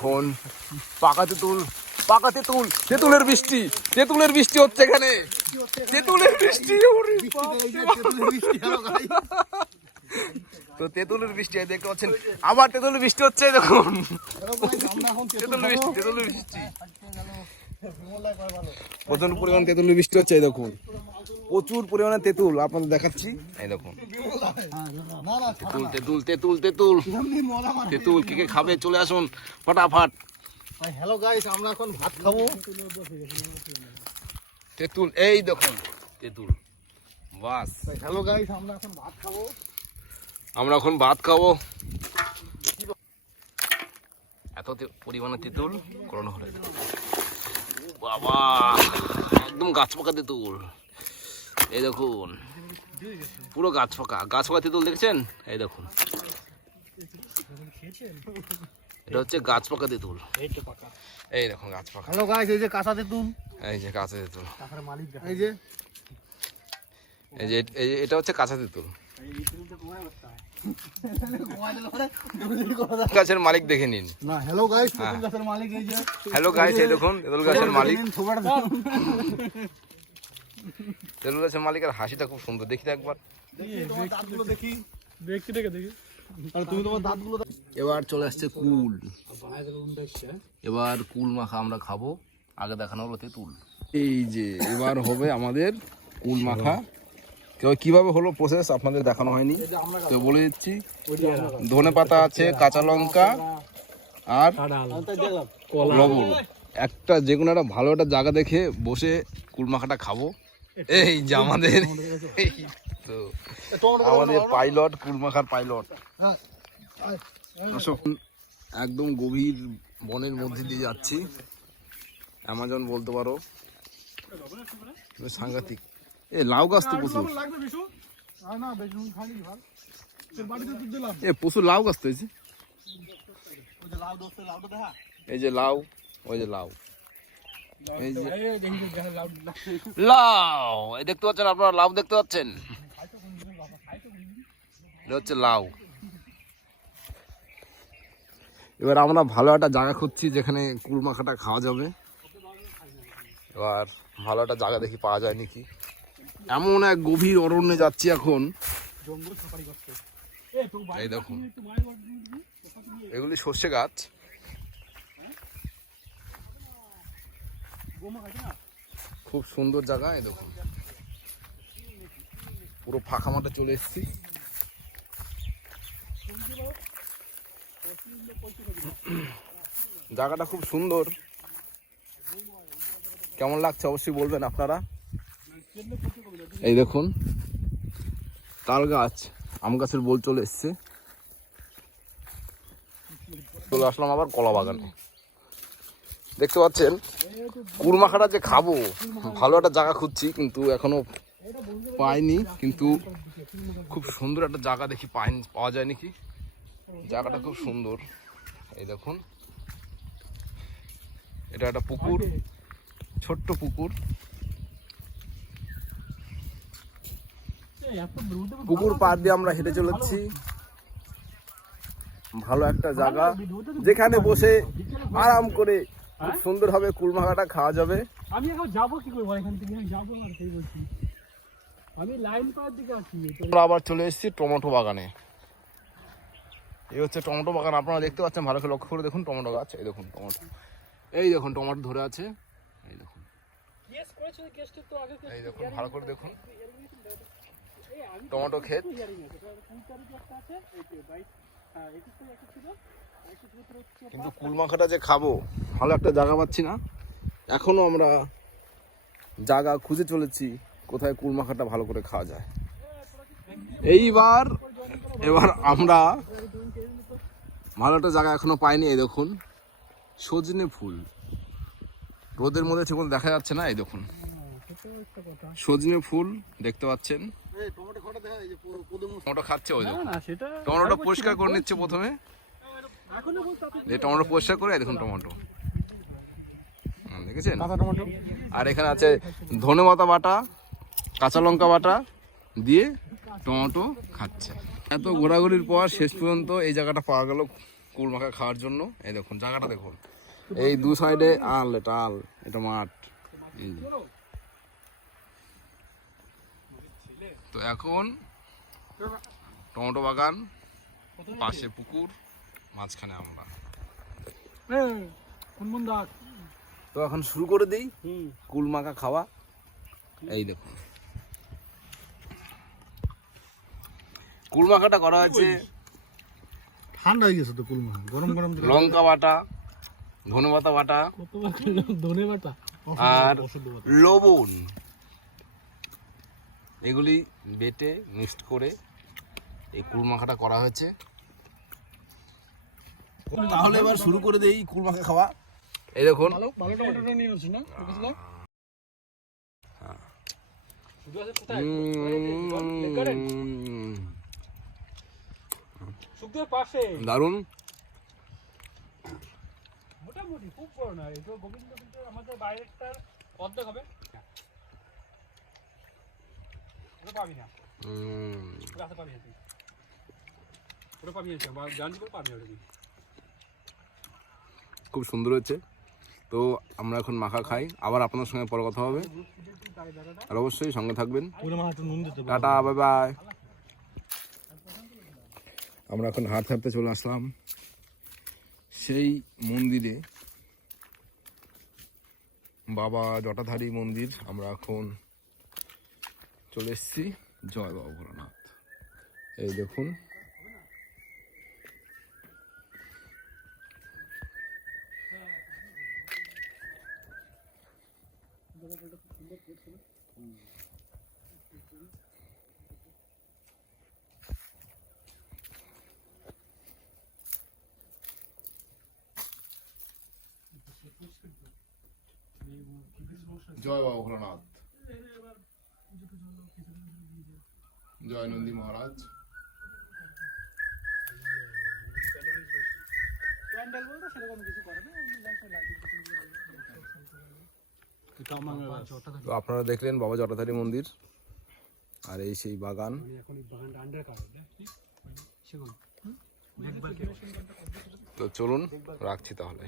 এখন পাকা তেঁতুল, পাকা তেঁতুল, তেঁতুলের বৃষ্টি, তেঁতুলের বৃষ্টি হচ্ছে এখানে, তেঁতুলের বৃষ্টি। তো তেঁতুলের বৃষ্টি দেখতে পাচ্ছেন, আবার তেঁতুলের বৃষ্টি হচ্ছে দেখুন, তেঁতুলের বৃষ্টি, তেঁতুলের বৃষ্টি, প্রচুর পরিমাণ তেঁতুলের বৃষ্টি হচ্ছে। এই দেখুন প্রচুর পরিমাণে তেঁতুল আপনাদের দেখাচ্ছি। এই দেখুন তেঁতুল তেঁতুল তেঁতুল তেঁতুল তেঁতুল, কে কে খাবে চলে আসুন ফটাফট। হ্যালো গাইস, আমরা এখন ভাত খাবো। তেঁতুল, এই দেখুন তেঁতুল, বাস। হ্যালো গাইস, আমরা এখন ভাত খাবো। আমরা এখন ভাত খাবো। এত পরিমাণে তেঁতুল করোনা হলে বাবা, একদম গাছ পাকা তেঁতুল। এই দেখুন পুরো গাছ পাকা, গাছ পাকা তেঁতুল দেখছেন? এই দেখুন এটা হচ্ছে গাছ পাকা তেঁতুল। এই দেখুন গাছ পাকা। হ্যালো গাইস, এই যে কাঁচা তেঁতুল, এই যে কাঁচা তেঁতুল, এই যে এই যে এটা হচ্ছে কাঁচা তেঁতুল। গাছের মালিক দেখে নিন। না, হ্যালো গাইস, তেঁতুল গাছের মালিক এই যে। হ্যালো গাইস, এই দেখুন তেঁতুল গাছের মালিক। তেঁতুল গাছের মালিকের হাসিটা খুব সুন্দর, দেখি একবার। দাঁতগুলো দেখি, দেখি দেখে দেখি। আর তুমি তোমার দাঁতগুলো। এবার চলে আসছে কুল। এবার কুল মাখা আমরা খাবো। আগে দেখানো হলো তেঁতুল। এই যে এবার হবে আমাদের কুল মাখা। কিভাবে হলো প্রসেস আপনাদের দেখানো হয়নি, তো বলে দিচ্ছি। ধনে পাতা আছে, কাঁচা লঙ্কা আর লবণ। একটা যে কোনো একটা ভালো একটা জায়গা দেখে বসে কুল মাখাটা খাবো। এই যে আমাদের, এই তো আমাদের পাইলট, কুল মাখার পাইলট। একদম গভীর বনের মধ্যে দিয়ে যাচ্ছি, অ্যামাজন বলতে পারো। সাংঘাতিক। এ লাউ গাছ তো প্রচুর, এ প্রচুর লাউ গাছ তো। এই যে লাউ, ওই যে লাউ, এই যে লাউ, এই দেখতে পাচ্ছেন আপনারা, লাউ দেখতে পাচ্ছেন? এটা হচ্ছে লাউ। এবার আমরা ভালো একটা জায়গা খুঁজছি যেখানে কুল মাখাটা খাওয়া যাবে। এবার ভালো একটা জায়গা দেখি পাওয়া যায় নাকি। এমন এক গভীর অরণ্যে যাচ্ছি এখন। এই দেখুন এগুলি সর্ষে গাছ। খুব সুন্দর জায়গা। এই দেখুন পুরো ফাঁকা মাঠে চলে এসেছি। জায়গাটা খুব সুন্দর, কেমন লাগছে অবশ্যই বলবেন আপনারা। এই দেখুন তাল গাছ, আম গাছের বোল চলে এসছে। চলে আসলাম আবার কলা বাগানে। দেখতে পাচ্ছেন কুল মাখাটা যে খাবো, ভালো একটা জায়গা খুঁজছি কিন্তু এখনো পাইনি। কিন্তু খুব সুন্দর একটা জায়গা দেখি পাওয়া যায় নাকি। জায়গাটা খুব সুন্দর। এই দেখুন এটা একটা পুকুর, ছোট্ট পুকুর। পুকুর পাড় দিয়ে আমরা হেঁটে চলেছি। ভালো একটা জায়গা যেখানে বসে আরাম করে খুব সুন্দর ভাবে কুল মাখাটা খাওয়া যাবে। আমি এখন যাবো কি করে এখান থেকে? যাবো না, সেই বলছি। আমি লাইন পাওয়ার দিকে আছি। আমরা আবার চলে এসেছি টমেটো বাগানে। এই হচ্ছে টমেটো বাগান, আপনারা দেখতে পাচ্ছেন। ভালো করে লক্ষ্য করে দেখুন টমেটো গাছ। এই দেখুন টমেটো, এই দেখুন টমেটো ধরে আছে। এই দেখুন, এই দেখুন ভালো করে দেখুন টমেটো ক্ষেত। কিন্তু কুল মাখাটা যে খাবো, ভালো একটা জায়গা পাচ্ছি না। এখনো আমরা জায়গা খুঁজে চলেছি কোথায় কুল মাখাটা ভালো করে খাওয়া যায়। এবার আমরা ভালো একটা জায়গা এখনো পাইনি। এই দেখুন সজনে ফুল, রোদের মধ্যে ঠিক দেখা যাচ্ছে না। এই দেখুন সজনে ফুল দেখতে পাচ্ছেন। টমেটো খাচ্ছে, ওই দেখুন টমেটোটা পরিষ্কার করে নিচ্ছে প্রথমে। টমেটো পরিষ্কার করে দেখুন টমেটো দেখেছেন। আর এখানে আছে ধনেপাতা বাটা, কাঁচা লঙ্কা বাটা দিয়ে টমেটো খাচ্ছে। এত ঘোরাঘুরির পর শেষ পর্যন্ত এই জায়গাটা পাওয়া গেল কুল মাখা খাওয়ার জন্য। এই দেখুন জায়গাটা দেখুন, এই দু সাইডে এটা মাঠ। এই যে। তো এখন টমেটো বাগান, পাশে পুকুর, মাঝখানে আমরা। তো এখন শুরু করে দিই কুল মাখা খাওয়া। এই দেখুন কুল মাখাটা করা হয়েছে ঠান্ডা হয়ে গেছে তো কুল মাখা, গরম গরম লঙ্কা বাটা, ধনেপাতা বাটা ধনে বাটা আর লবণ, এগুলি বেটে মিক্সড করে এই কুল মাখাটা করা হয়েছে। তাহলে এবার শুরু করে দেই কুল মাখা খাওয়া। এই দেখুন ভালো টমেটোটা নিয়ে নিচ্ছি না দারুন, মোটামুটি খুব বড় না, এটা গোবিন্দ কিন্তু আমাদের বাইরেরটার অর্ধেক হবে। ওটা পাবি না, রাতে পাবি না, ওটা পাবি না, জানি করে পাবি না। খুব সুন্দর হয়েছে। তো আমরা এখন মাখা খাই, আবার আপনার সঙ্গে পরে কথা হবে। আর অবশ্যই সঙ্গে থাকবেন। Tata, bye bye. আমরা এখন হাঁটতে হাঁটতে চলে আসলাম সেই মন্দিরে, বাবা জটাধারী মন্দির। আমরা এখন চলে এসেছি, জয় বাবা ভোলানাথ। এই দেখুন জয় বাবা ভোলানাথ, জয় নন্দী মহারাজ। তো আপনারা দেখলেন বাবা জটাধারী মন্দির, আর এই সেই বাগান। তো চলুন রাখছি তাহলে।